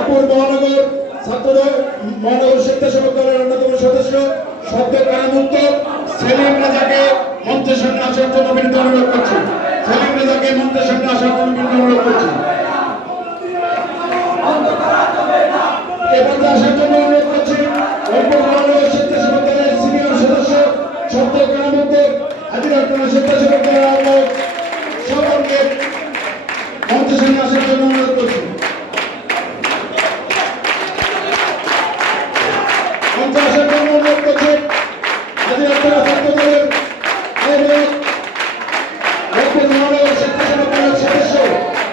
রংপুর মহানগর ছাত্রদল মহানগর স্বেচ্ছাসেবক দলের অন্যতম সদস্য শব্দ কারামুক্ত সেলিম রেজাকে মঞ্চের সামনে আসার জন্য বিনীত অনুরোধ করছি। সেলিম রেজাকে মঞ্চের সামনে আসার জন্য বিনীত অনুরোধ করছি। এবার আসার জন্য অনুরোধ করছি রংপুর মহানগর স্বেচ্ছাসেবক দলের সিনিয়র সদস্য শব্দ কারামুক্ত আদিবাসী স্বেচ্ছাসেবক দলের আহ্বায়ক সকলকে মঞ্চের সামনে আসার জন্য অনুরোধ করছি। মঞ্চে আসার জন্য অনুরোধ করছি আদিবাসী ছাত্র দলের আহ্বায়ক রংপুর মহানগর স্বেচ্ছাসেবক দলের সদস্য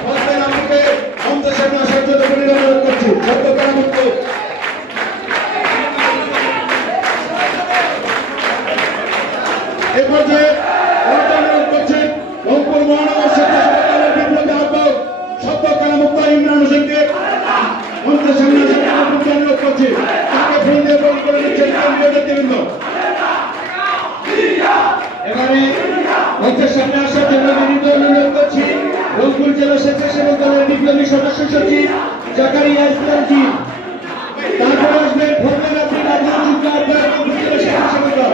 ফজলে আপুকে মঞ্চের সামনে আসার জন্য বিনীত অনুরোধ করছি। শব্দ কারামুক্ত এ পর্যায়ে অনুরোধ করছি রংপুর মহানগর স্বেচ্ছাসেবক দলের বিপ্লবী আহ্বায়ক শব্দ কারামুক্ত ইমরান হোসেনকে মঞ্চের সামনে আসার জন্য অনুরোধ করছি। তাকে ফোন দিয়ে ফোন করে দিচ্ছেন কেন্দ্রীয় নেতৃবৃন্দ। এবারে মঞ্চের সামনে আসার জন্য বিনীত অনুরোধ করছি রংপুর জেলা স্বেচ্ছাসেবক দলের বিপ্লবী সদস্য সচিব জাকারিয়া ইসলাম জি। তারপর আসবেন ফজলে রাব্বি রাজনৈতিক যুগ্ম আহ্বায়ক রংপুর জেলা স্বেচ্ছাসেবক দল।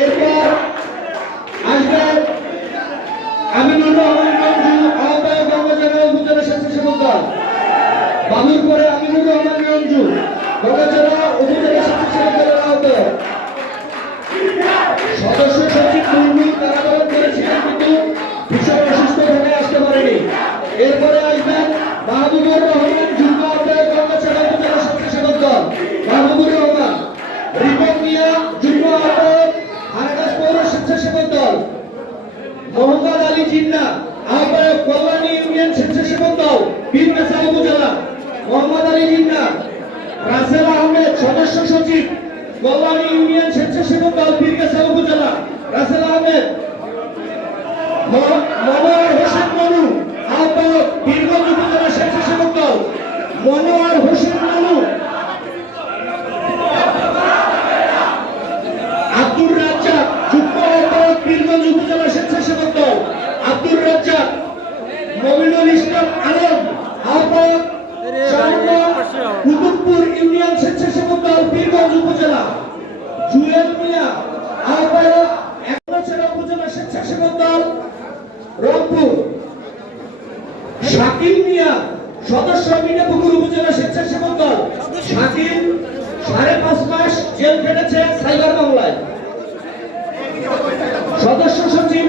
এরপর আসবেন আমিনুর রহমান মঞ্জু আহ্বায়ক গঙ্গাজলা উপজেলা স্বেচ্ছাসেবক দল। বামুরপুরে আমিনুর রহমান মঞ্জু গঙ্গাজলা উপজেলা স্বেচ্ছাসেবক দলের আহ্বায়ক। সদস্য সচিব মুরমু কারাবরণ করেছিলেন কিন্তু ভীষণ অসুস্থ হয়ে আসতে পারেনি। এরপরে আসবেন মাহবুবুর রহমান যুগ্ম আহ্বায়ক গঙ্গাজলা উপজেলা স্বেচ্ছাসেবক দল মাহবুবুর রহমান। রিপন মিয়া যুগ্ম আহ্বায়ক আরাকাশ পৌর স্বেচ্ছাসেবক দল। মোহাম্মদ আলী জিন্না আহ্বায়ক কল্যাণী ইউনিয়ন স্বেচ্ছাসেবক দল বীরগাছা উপজেলা। মোহাম্মদ আলী জিন্না। রাসেল আহমেদ সদস্য সচিব কল্যাণী ইউনিয়ন স্বেচ্ছাসেবক দল বীরগাছা উপজেলা রাসেল আহমেদ। মনোয়ার হোসেন মনু আহ্বায়ক বীরগঞ্জ উপজেলা স্বেচ্ছাসেবক দল মনোয়ার হোসেন মনু। আব্দুর রাজ্জাক যুগ্ম আহ্বায়ক বীরগঞ্জ উপজেলা স্বেচ্ছাসেবক দল আব্দুর রাজ্জাক। মমিনুল ইসলাম আলম আহ্বায়ক কুতুবপুর ইউনিয়ন স্বেচ্ছাসেবক দল বীরগঞ্জ উপজেলা। জুয়েল মিয়া আহ্বায়ক একনাছড়া উপজেলা স্বেচ্ছাসেবক দল রংপুর। শাকিল মিয়া সদস্য মিঠাপুকুর উপজেলা স্বেচ্ছাসেবক দল। শাকিল 5.5 মাস জেল কেটেছে সাইবার মামলায়। সদস্য সচিব